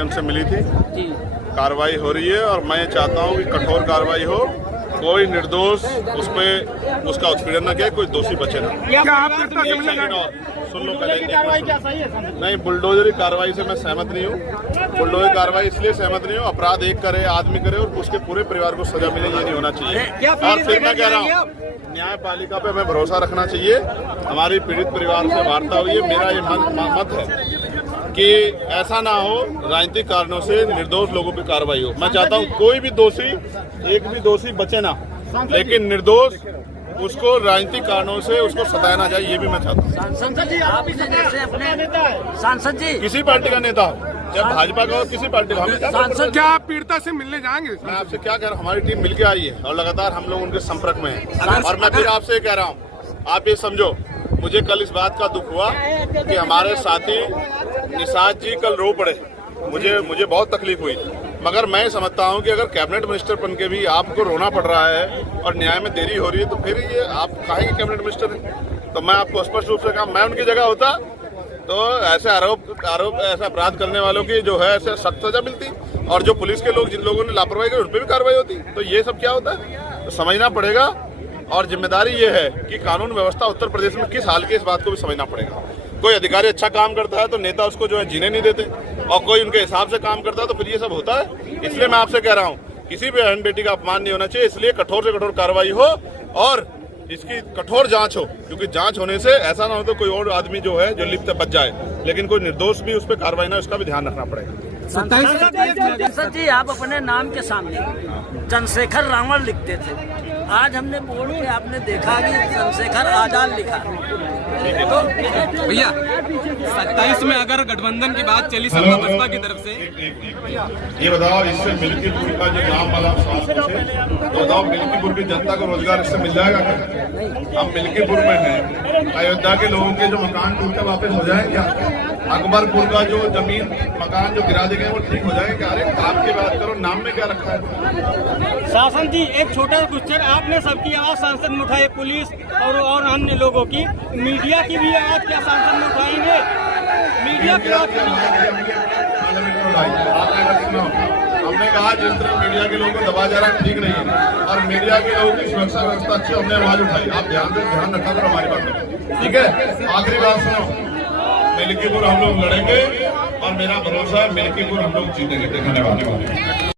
उनसे मिली थी, कार्रवाई हो रही है और मैं चाहता हूं कि कठोर कार्रवाई हो, कोई निर्दोष उस पे उसका उत्पीड़न न किया, कोई दोषी बचे ना। सुन लो पहले, नहीं बुलडोजरी कार्रवाई से मैं सहमत नहीं हूँ। बुलडोजरी कार्रवाई इसलिए सहमत नहीं हूँ, अपराध एक करे, आदमी करे और उसके पूरे परिवार को सजा मिले, ये नहीं होना चाहिए। और फिर मैं कह रहा हूँ, न्यायपालिका पे हमें भरोसा रखना चाहिए। हमारी पीड़ित परिवार से वार्ता हुई है, मेरा ये मत है कि ऐसा ना हो राजनीतिक कारणों से निर्दोष लोगों पर कार्रवाई हो। मैं चाहता हूँ कोई भी दोषी, एक भी दोषी बचे ना, लेकिन निर्दोष उसको राजनीतिक कारणों से उसको सताया ना जाए, ये भी मैं चाहता हूँ। सांसद जी, आप जैसे अपने सांसद जी किसी पार्टी का नेता हो, चाहे भाजपा का हो, किसी पार्टी का, सांसद क्या आप पीड़िता से मिलने जाएंगे? मैं आपसे क्या कह रहा हूँ, हमारी टीम मिलके आई है और लगातार हम लोग उनके संपर्क में हैं। और मैं फिर आपसे कह रहा हूँ, आप ये समझो, मुझे कल इस बात का दुख हुआ कि हमारे साथी निषाद जी कल रो पड़े, मुझे बहुत तकलीफ हुई। मगर मैं समझता हूं कि अगर कैबिनेट मिनिस्टर बन के भी आपको रोना पड़ रहा है और न्याय में देरी हो रही है, तो फिर ये आप काहे के कैबिनेट मिनिस्टर हैं? तो मैं आपको स्पष्ट रूप से कहा, मैं उनकी जगह होता तो ऐसे आरोप ऐसे अपराध करने वालों की जो है ऐसे सख्त सजा मिलती, और जो पुलिस के लोग, जिन लोगों ने लापरवाही की, उन पर भी कार्रवाई होती। तो ये सब क्या होता है, तो समझना पड़ेगा। और जिम्मेदारी ये है कि कानून व्यवस्था उत्तर प्रदेश में किस हाल की, इस बात को भी समझना पड़ेगा। कोई अधिकारी अच्छा काम करता है तो नेता उसको जो है जीने नहीं देते, और कोई उनके हिसाब से काम करता है तो फिर ये सब होता है। इसलिए मैं आपसे कह रहा हूँ, किसी भी बहन बेटी का अपमान नहीं होना चाहिए, इसलिए कठोर से कठोर कार्रवाई हो और इसकी कठोर जांच हो, क्योंकि जांच होने से ऐसा ना हो तो कोई और आदमी जो है जो लिप्त बच जाए, लेकिन कोई निर्दोष भी उस पर कार्रवाई ना, उसका भी ध्यान रखना पड़ेगा। सांसद जी, आप अपने नाम के सामने चंद्रशेखर रावण लिखते थे, आज हमने बोर्ड पे आपने देखा कि चंद्रशेखर आजाद लिखा। तो भैया 27 में अगर गठबंधन की बात चली सपा बसपा की तरफ से, ये बताओ, इससे मिल्कीपुर का जो नाम वाला तो बताओ, मिल्कीपुर की जनता को रोजगार इससे मिल जाएगा क्या? हम मिल्कीपुर में हैं, अयोध्या के लोगों के जो मकान टूटे वापस हो जाए क्या? अकबरपुर का जो जमीन मकान जो गिरा दिए गए वो ठीक हो जाएगा क्या? अरे काम की बात करो, नाम में क्या रखा है? शासन जी, एक छोटा क्वेश्चन, आपने सबकी आवाज सांसद में उठाई, पुलिस और अन्य लोगों की, मीडिया की भी आवाज क्या सांसद में उठाएंगे? मीडिया की आवाज हमने कहा, जिस तरह मीडिया के लोगों को दबा जा रहा ठीक नहीं है, और मीडिया के लोगों की सुरक्षा व्यवस्था अच्छी, हमने आवाज उठाई। आप ध्यान रखा करो हमारी बात में, ठीक है? आखिरी बात सुनो, मिल्कीपुर हम लोग लड़ेंगे और मेरा भरोसा है मिल्कीपुर हम लोग जीतेंगे। धन्यवाद।